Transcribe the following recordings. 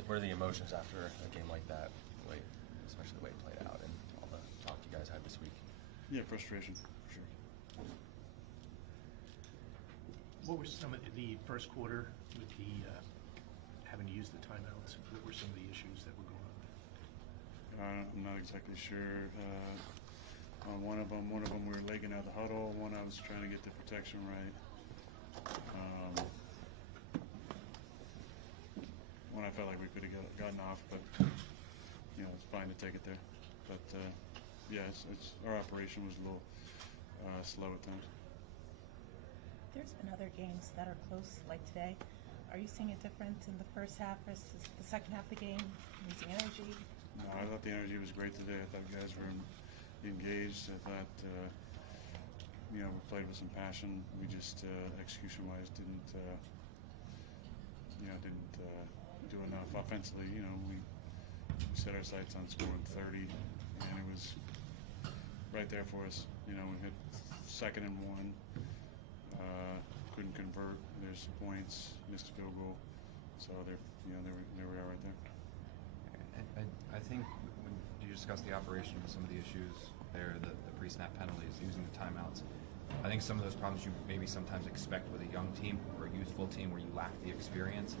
what are the emotions after a game like that, especially the way it played out and all the talk you guys had this week? Yeah, frustration, for sure. What were some of the first quarter with the having to use the timeouts? What were some of the issues that were going on there? I'm not exactly sure. On one of them, we were legging out the huddle. One, I was trying to get the protection right. One, I felt like we could have gotten off, but it's fine to take it there. But yeah, it's our operation was a little slow at times. There's been other games that are close, like today. Are you seeing a difference in the first half versus the second half of the game? Losing energy? No, I thought the energy was great today. I thought guys were engaged. I thought we played with some passion. We just execution-wise didn't do enough offensively. We set our sights on scoring 30, and it was right there for us. We hit 2nd and 1. Couldn't convert. There's points, missed a field goal. So there we are right there. I think when you discuss the operation and some of the issues there, the pre-snap penalties, using the timeouts, I think some of those problems you maybe sometimes expect with a young team or a youthful team where you lack the experience.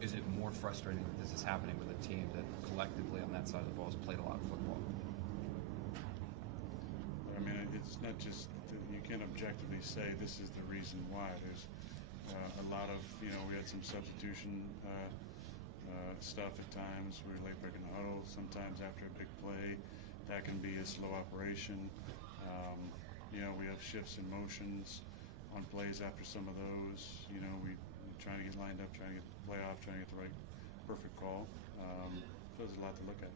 Is it more frustrating that this is happening with a team that collectively on that side of the ball has played a lot of football? I mean, it's not just you can't objectively say this is the reason why. There's a lot of we had some substitution stuff at times. We were late breaking the huddle. Sometimes after a big play, that can be a slow operation. We have shifts in motions on plays after some of those. We trying to get lined up, trying to get the play off, trying to get the right perfect call. So there's a lot to look at.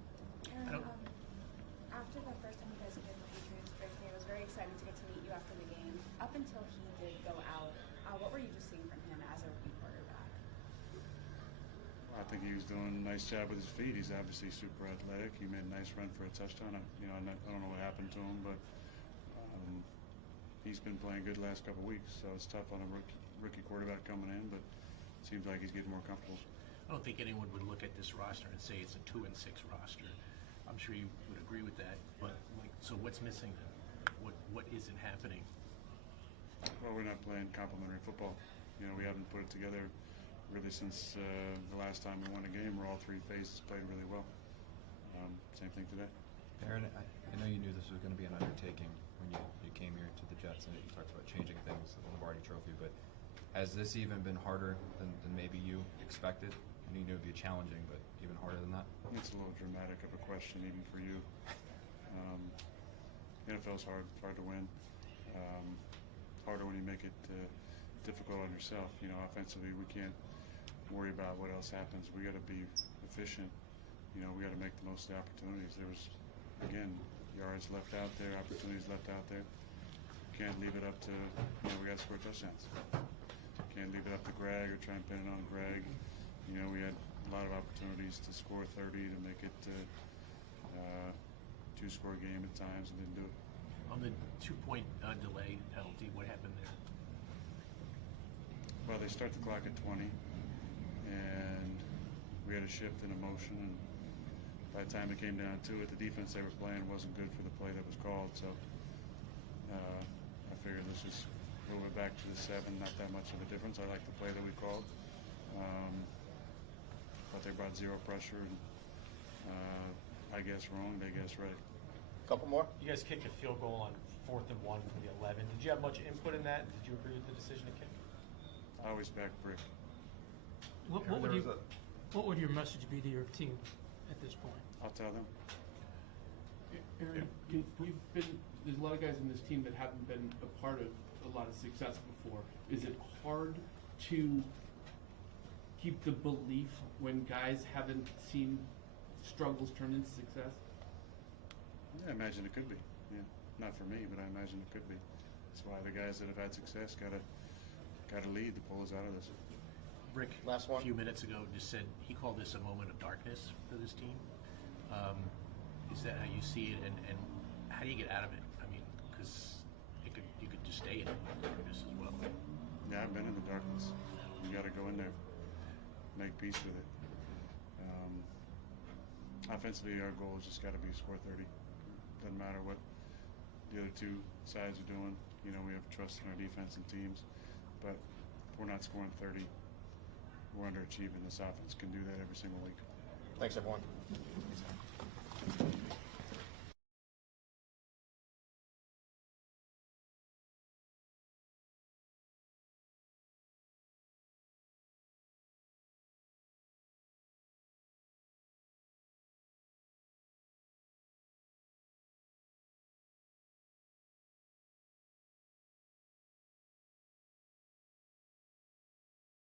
After the first time you guys played the Patriots, it was very exciting to get to meet you after the game. Up until he did go out, what were you just seeing from him as a rookie quarterback? I think he was doing a nice job with his feet. He's obviously super athletic. He made a nice run for a touchdown. I don't know what happened to him, but he's been playing good the last couple of weeks. So it's tough on a rookie quarterback coming in, but it seems like he's getting more comfortable. I don't think anyone would look at this roster and say it's a 2-6 roster. I'm sure you would agree with that. But so what's missing then? What isn't happening? Well, we're not playing complementary football. We haven't put it together really since the last time we won a game where all three phases played really well. Same thing today. Aaron, I know you knew this was going to be an undertaking when you came here to the Jets, and you talked about changing things, the Lombardi Trophy, but has this even been harder than maybe you expected? I knew it would be challenging, but even harder than that? It's a little dramatic of a question even for you. NFL's hard to win. Harder when you make it difficult on yourself. Offensively, we can't worry about what else happens. We got to be efficient. We got to make the most of the opportunities. There was, again, yards left out there, opportunities left out there. Can't leave it up to, we got to score touchdowns. Can't leave it up to Greg or try and pin it on Greg. We had a lot of opportunities to score 30 to make it two-score game at times and didn't do it. On the 2-point delay penalty, what happened there? Well, they start the clock at 20, and we had a shift in motion, and by the time it came down to it, the defense they were playing wasn't good for the play that was called, so I figured let's just move it back to the 7, not that much of a difference. I like the play that we called, but they brought zero pressure, and I guess wrong, they guess right. Couple more. You guys kicked a field goal on 4th and 1 from the 11. Did you have much input in that? Did you agree with the decision to kick? I always back Brick. What would your message be to your team at this point? I'll tell them. Aaron, there's a lot of guys in this team that haven't been a part of a lot of success before. Is it hard to keep the belief when guys haven't seen struggles turn into success? Yeah, I imagine it could be. Yeah, not for me, but I imagine it could be. That's why the guys that have had success gotta lead to pull us out of this. Rick, last one. A few minutes ago, just said he called this a moment of darkness for this team. Is that how you see it, and how do you get out of it? I mean, because you could just stay in darkness as well. Yeah, I've been in the darkness. You got to go in there, make peace with it. offensively, our goal has just got to be score 30. Doesn't matter what the other two sides are doing. You know, we have trust in our defense and teams, but if we're not scoring 30, we're underachieving. This offense can do that every single week. Thanks, everyone.